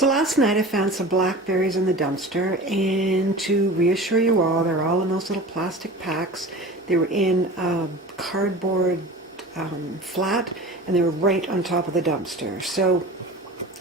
So last night I found some blackberries in the dumpster, and to reassure you all, they're all in those little plastic packs. They were in a cardboard flat, and they were right on top of the dumpster. So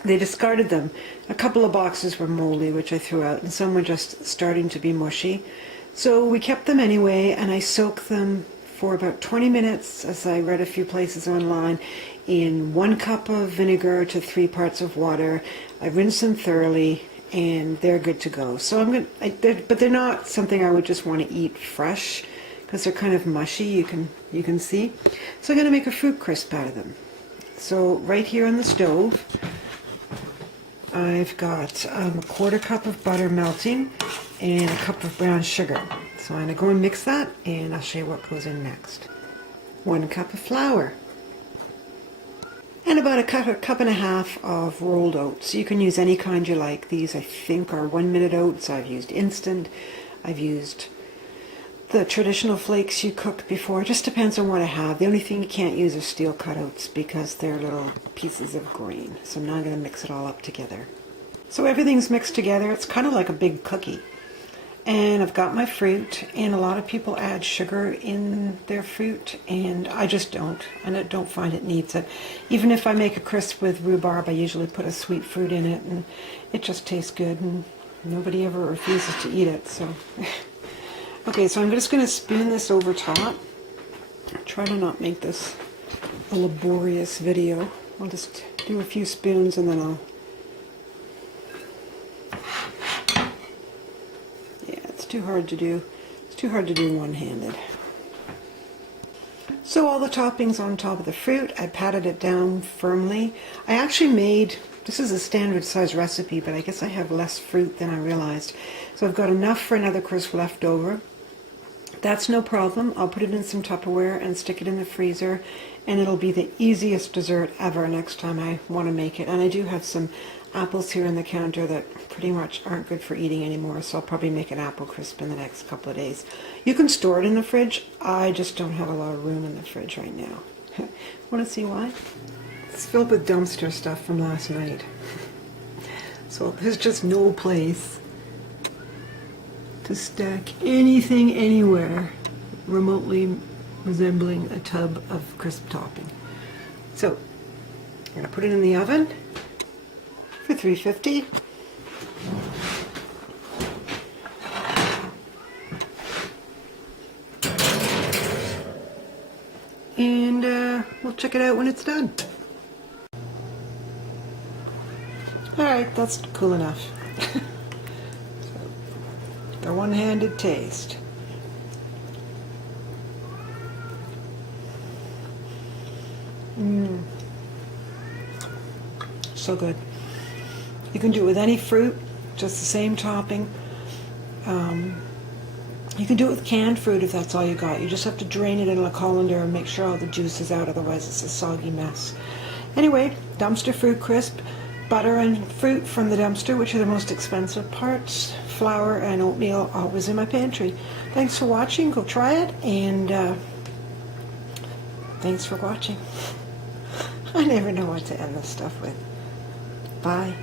they discarded them. A couple of boxes were moldy, which I threw out, and some were just starting to be mushy. So we kept them anyway, and I soaked them for about 20 minutes, as I read a few places online, in 1 cup of vinegar to 3 parts of water. I rinsed them thoroughly, and they're good to go. So but they're not something I would just want to eat fresh, because they're kind of mushy. You can see. So I'm going to make a fruit crisp out of them. So right here on the stove, I've got a 1/4 cup of butter melting and a cup of brown sugar. So I'm going to go and mix that, and I'll show you what goes in next. 1 cup of flour. And about a cup and a half of rolled oats. You can use any kind you like. These, I think, are 1-minute oats. I've used instant. I've used the traditional flakes you cooked before. It just depends on what I have. The only thing you can't use are steel cut oats because they're little pieces of grain. So now I'm going to mix it all up together. So everything's mixed together. It's kind of like a big cookie. And I've got my fruit, and a lot of people add sugar in their fruit, and I just don't. And I don't find it needs it. Even if I make a crisp with rhubarb, I usually put a sweet fruit in it, and it just tastes good, and nobody ever refuses to eat it. So, okay, so I'm just going to spoon this over top. Try to not make this a laborious video. I'll just do a few spoons, and then I'll... too hard to do. It's too hard to do one-handed. So all the toppings on top of the fruit, I patted it down firmly. I actually made, this is a standard size recipe, but I guess I have less fruit than I realized. So I've got enough for another crisp left over. That's no problem. I'll put it in some Tupperware and stick it in the freezer, and it'll be the easiest dessert ever next time I want to make it. And I do have some apples here on the counter that pretty much aren't good for eating anymore, so I'll probably make an apple crisp in the next couple of days. You can store it in the fridge. I just don't have a lot of room in the fridge right now. Want to see why? It's filled with dumpster stuff from last night. So there's just no place to stack anything anywhere remotely resembling a tub of crisp topping. So I'm going to put it in the oven for 350. And we'll check it out when it's done. Alright, that's cool enough. So, the one-handed taste. So good. You can do it with any fruit, just the same topping. You can do it with canned fruit if that's all you got. You just have to drain it in a colander and make sure all the juice is out, otherwise it's a soggy mess. Anyway, dumpster fruit crisp, butter and fruit from the dumpster, which are the most expensive parts, flour and oatmeal always in my pantry. Thanks for watching. Go try it, and thanks for watching. I never know what to end this stuff with. Bye.